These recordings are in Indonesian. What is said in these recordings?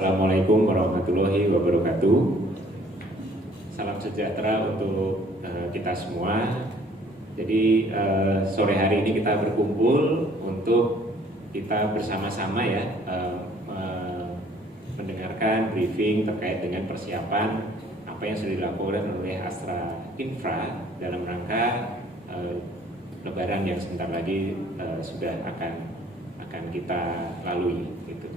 Assalamualaikum warahmatullahi wabarakatuh. Salam sejahtera untuk kita semua. Jadi sore hari ini kita berkumpul untuk kita bersama-sama ya mendengarkan briefing terkait dengan persiapan apa yang sudah dilakukan oleh Astra Infra dalam rangka Lebaran yang sebentar lagi sudah akan kita lalui gitu.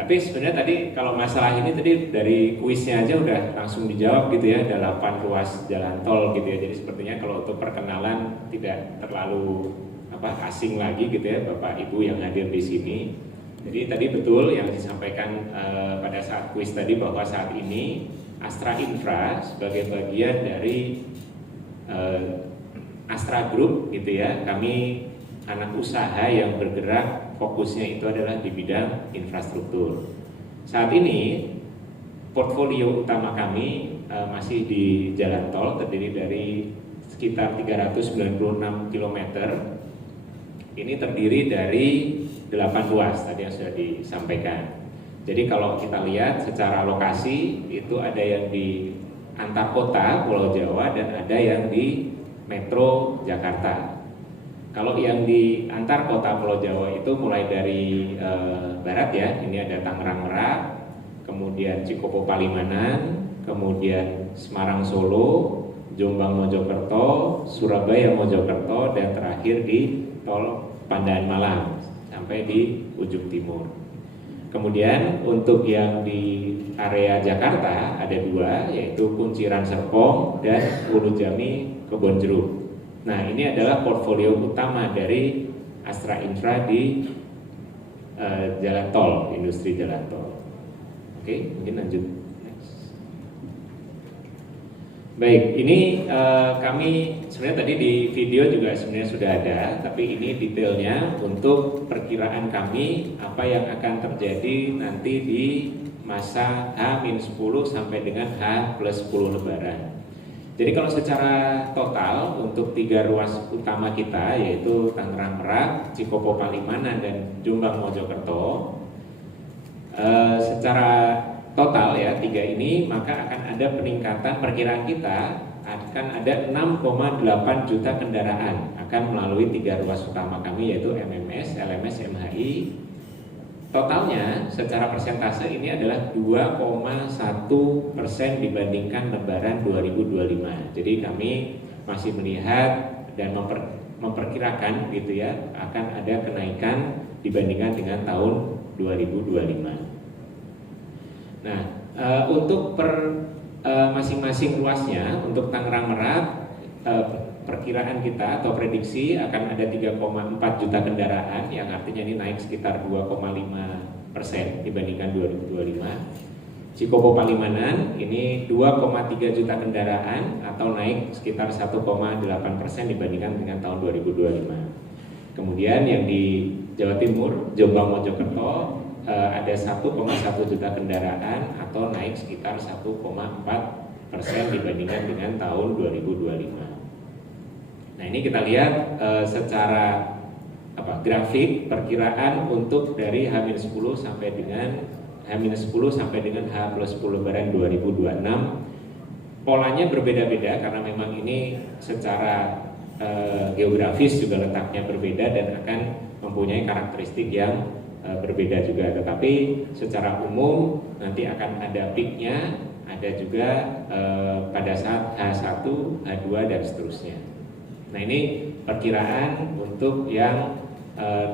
Tapi sebenarnya tadi kalau masalah ini tadi dari kuisnya aja udah langsung dijawab gitu ya, ada 8 ruas jalan tol gitu ya. Jadi sepertinya kalau untuk perkenalan tidak terlalu asing lagi gitu ya Bapak Ibu yang hadir di sini. Jadi tadi betul yang disampaikan pada saat kuis tadi bahwa saat ini Astra Infra sebagai bagian dari Astra Group gitu ya, kami anak usaha yang bergerak fokusnya itu adalah di bidang infrastruktur. Saat ini portfolio utama kami masih di jalan tol, terdiri dari sekitar 396 km. Ini terdiri dari 8 ruas tadi yang sudah disampaikan. Jadi kalau kita lihat secara lokasi itu ada yang di antar kota Pulau Jawa dan ada yang di Metro Jakarta. Kalau yang di antar kota Pulau Jawa itu mulai dari barat ya, ini ada Tangerang Merak, kemudian Cikopo Palimanan, kemudian Semarang Solo, Jombang Mojokerto, Surabaya Mojokerto, dan terakhir di tol Pandaan Malang sampai di ujung timur. Kemudian untuk yang di area Jakarta ada 2, yaitu Kunciran Serpong dan Ulu Jami Kebonjeruk. Nah, ini adalah portfolio utama dari Astra Infra di jalan tol, industri jalan tol. Oke, mungkin lanjut. Next. Baik, ini kami sebenarnya tadi di video juga sebenarnya sudah ada, tapi ini detailnya untuk perkiraan kami apa yang akan terjadi nanti di masa H-10 sampai dengan H+10 Lebaran. Jadi kalau secara total untuk 3 ruas utama kita yaitu Tangerang Merak, Cikopo Palimanan, dan Jombang Mojokerto, secara total ya 3 ini maka akan ada peningkatan, perkiraan kita akan ada 6,8 juta kendaraan akan melalui 3 ruas utama kami yaitu MMS, LMS, MHI. Totalnya secara persentase ini adalah 2,1% dibandingkan Lebaran 2025. Jadi kami masih melihat dan memperkirakan gitu ya akan ada kenaikan dibandingkan dengan tahun 2025. Nah, untuk masing-masing ruasnya untuk Tangerang Merak perkiraan kita atau prediksi akan ada 3,4 juta kendaraan yang artinya ini naik sekitar 2,5% dibandingkan 2025. Cikopo Palimanan ini 2,3 juta kendaraan atau naik sekitar 1,8% dibandingkan dengan tahun 2025. Kemudian yang di Jawa Timur, Jombang Mojokerto ada 1,1 juta kendaraan atau naik sekitar 1,4% dibandingkan dengan tahun 2025. Nah, ini kita lihat secara grafik perkiraan untuk dari H-10 sampai dengan H-10 sampai dengan H+10 Lebaran 2026. Polanya berbeda-beda karena memang ini secara geografis juga letaknya berbeda dan akan mempunyai karakteristik yang berbeda juga. Tetapi secara umum nanti akan ada peaknya, ada juga pada saat H1, H2 dan seterusnya. Nah, ini perkiraan untuk yang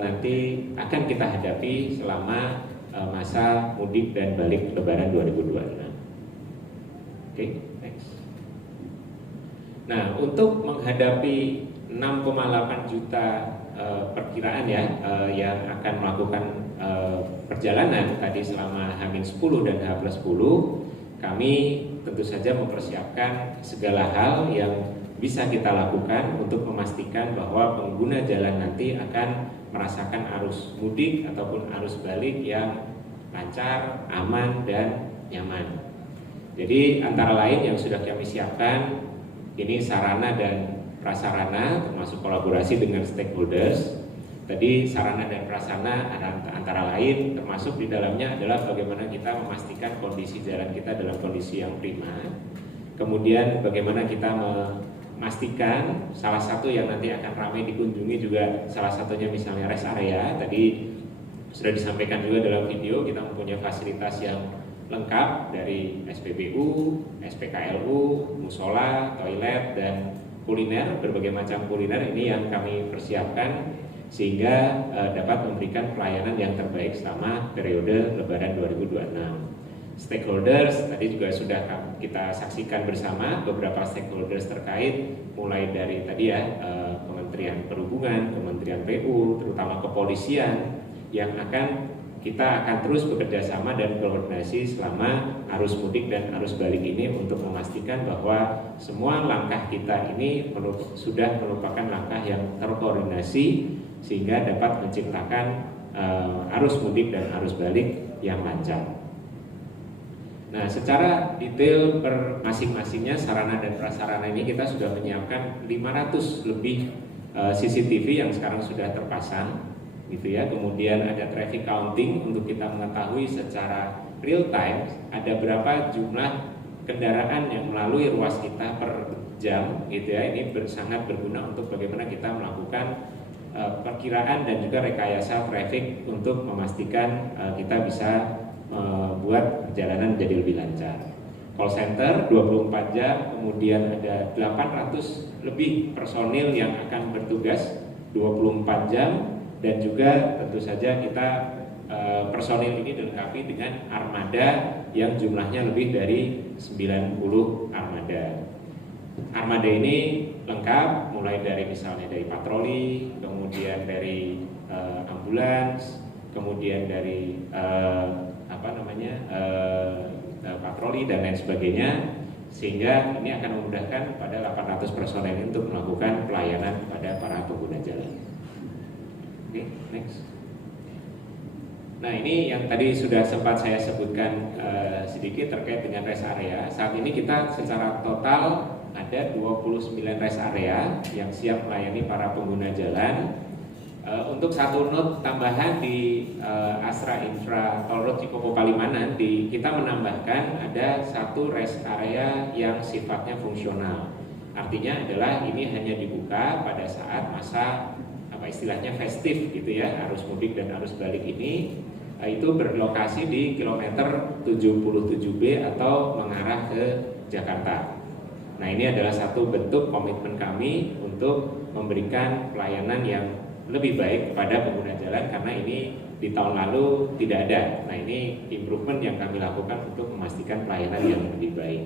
nanti akan kita hadapi selama masa mudik dan balik Lebaran 2026. Oke, next. Nah, untuk menghadapi 6,8 juta perkiraan ya yang akan melakukan perjalanan tadi selama H-10 dan H+10, kami tentu saja mempersiapkan segala hal yang bisa kita lakukan untuk memastikan bahwa pengguna jalan nanti akan merasakan arus mudik ataupun arus balik yang lancar, aman, dan nyaman. Jadi antara lain yang sudah kami siapkan ini sarana dan prasarana termasuk kolaborasi dengan stakeholders. Tadi sarana dan prasarana antara lain termasuk di dalamnya adalah bagaimana kita memastikan kondisi jalan kita dalam kondisi yang prima. Kemudian bagaimana kita memastikan salah satu yang nanti akan ramai dikunjungi juga salah satunya misalnya rest area. Tadi sudah disampaikan juga dalam video, kita mempunyai fasilitas yang lengkap dari SPBU, SPKLU, musola, toilet, dan kuliner, berbagai macam kuliner ini yang kami persiapkan sehingga dapat memberikan pelayanan yang terbaik selama periode Lebaran 2026. Stakeholders tadi juga sudah kita saksikan bersama beberapa stakeholders terkait, mulai dari tadi ya Kementerian Perhubungan, Kementerian PU, terutama kepolisian yang kita akan terus bekerja sama dan koordinasi selama arus mudik dan arus balik ini untuk memastikan bahwa semua langkah kita ini sudah merupakan langkah yang terkoordinasi sehingga dapat menciptakan arus mudik dan arus balik yang lancar. Nah, secara detail per masing-masingnya sarana dan prasarana ini kita sudah menyiapkan 500 lebih CCTV yang sekarang sudah terpasang, gitu ya. Kemudian ada traffic counting untuk kita mengetahui secara real time ada berapa jumlah kendaraan yang melalui ruas kita per jam, gitu ya. Ini sangat berguna untuk bagaimana kita melakukan perkiraan dan juga rekayasa traffic untuk memastikan kita bisa membuat perjalanan menjadi lebih lancar. Call center 24 jam, kemudian ada 800 lebih personil yang akan bertugas 24 jam, dan juga tentu saja kita personil ini dilengkapi dengan armada yang jumlahnya lebih dari 90 armada. Armada ini lengkap mulai dari misalnya dari patroli, kemudian dari ambulans, kemudian dari patroli dan lain sebagainya, sehingga ini akan memudahkan pada 800 personel untuk melakukan pelayanan kepada para pengguna jalan. Oke, next. Nah, ini yang tadi sudah sempat saya sebutkan sedikit terkait dengan rest area. Saat ini kita secara total ada 29 rest area yang siap melayani para pengguna jalan. Untuk satu node tambahan di Astra Infra Tol Road Cikopo Palimanan, kita menambahkan ada satu rest area yang sifatnya fungsional. Artinya adalah ini hanya dibuka pada saat masa istilahnya festif gitu ya, arus mudik dan arus balik ini itu berlokasi di kilometer 77B atau mengarah ke Jakarta. Nah, ini adalah satu bentuk komitmen kami untuk memberikan pelayanan yang lebih baik kepada pengguna jalan, karena ini di tahun lalu tidak ada. Nah, ini improvement yang kami lakukan untuk memastikan pelayanan yang lebih baik.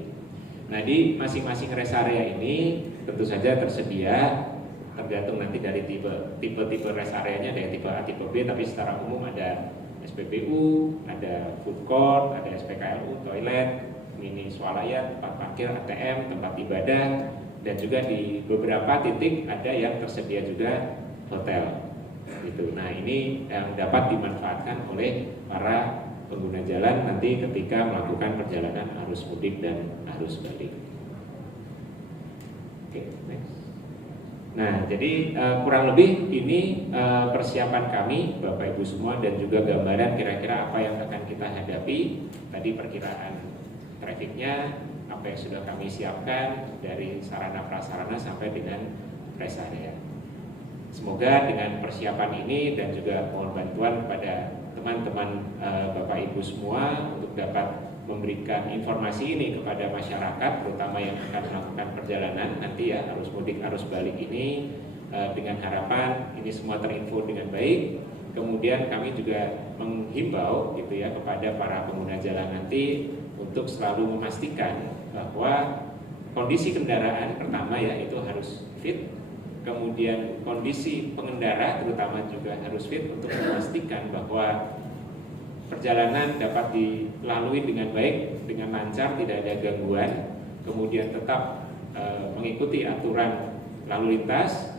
Nah, di masing-masing rest area ini tentu saja tersedia, tergantung nanti dari tipe rest areanya, ada yang tipe A, tipe B, tapi secara umum ada SPBU, ada food court, ada SPKLU, toilet, mini swalayan, tempat parkir, ATM, tempat ibadah, dan juga di beberapa titik ada yang tersedia juga hotel. Gitu. Nah, ini yang dapat dimanfaatkan oleh para pengguna jalan nanti ketika melakukan perjalanan arus mudik dan arus balik. Oke, next. Nah, jadi kurang lebih ini persiapan kami Bapak Ibu semua, dan juga gambaran kira-kira apa yang akan kita hadapi. Tadi perkiraan trafiknya, apa yang sudah kami siapkan dari sarana prasarana sampai dengan rest area. Semoga dengan persiapan ini dan juga mohon bantuan kepada teman-teman Bapak Ibu semua untuk dapat memberikan informasi ini kepada masyarakat, terutama yang akan melakukan perjalanan nanti ya arus mudik arus balik ini, dengan harapan ini semua terinfo dengan baik. Kemudian kami juga menghimbau gitu ya kepada para pengguna jalan nanti untuk selalu memastikan bahwa kondisi kendaraan pertama ya itu harus fit, kemudian kondisi pengendara terutama juga harus fit untuk memastikan bahwa perjalanan dapat dilalui dengan baik, dengan lancar, tidak ada gangguan, kemudian tetap mengikuti aturan lalu lintas,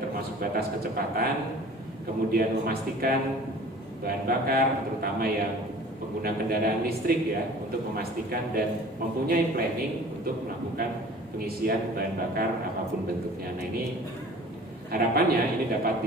termasuk batas kecepatan, kemudian memastikan bahan bakar, terutama yang pengguna kendaraan listrik ya, untuk memastikan dan mempunyai planning untuk melakukan pengisian bahan bakar apapun bentuknya. Nah, ini harapannya ini dapat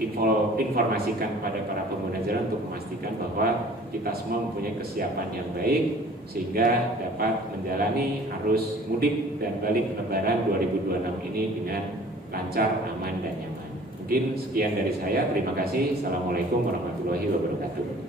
informasikan kepada para pengguna jalan untuk memastikan bahwa kita semua mempunyai kesiapan yang baik sehingga dapat menjalani arus mudik dan balik Lebaran 2026 ini dengan lancar, aman, dan nyaman. Mungkin sekian dari saya. Terima kasih. Assalamualaikum warahmatullahi wabarakatuh.